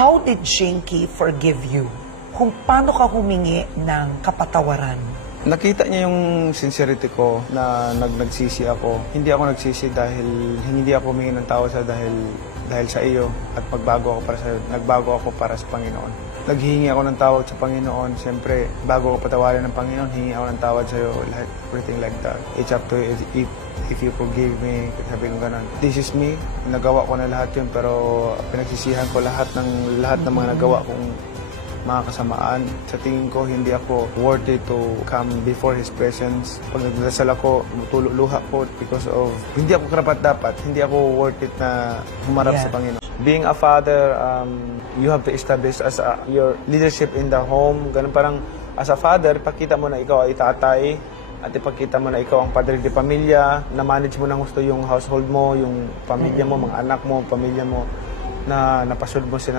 How did Shinky forgive you? Kung paano ka humingi ng kapatawaran? Nakita niya yung sincerity ko na nagsisi ako. Hindi ako nagsisi dahil hindi ako humingi ng tawad dahil sa iyo at nagbago ako para sa Panginoon. Naghihingi ako ng tawad sa Panginoon. Siyempre, bago ako patawarin ng Panginoon, hingi ako ng tawad sa iyo, everything like that. It's up to you if you forgive me, sabi ko ganun. This is me, nagawa ko na lahat yun, pero pinagsisihan ko lahat ng mga nagawa kong mga kasamaan. Sa tingin ko, hindi ako worthy to come before His presence. Pag nagdasal ako, luha ko because of, hindi ako karapat-dapat, hindi ako worth it na humarap sa Panginoon. Being a father, you have to establish your leadership in the home. Ganun parang, as a father, ipakita mo na ikaw ay tatay, at ipakita mo na ikaw ang padre de pamilya, na manage mo ng gusto yung household mo, yung pamilya mo, mga anak mo, pamilya mo, na napasunod mo sila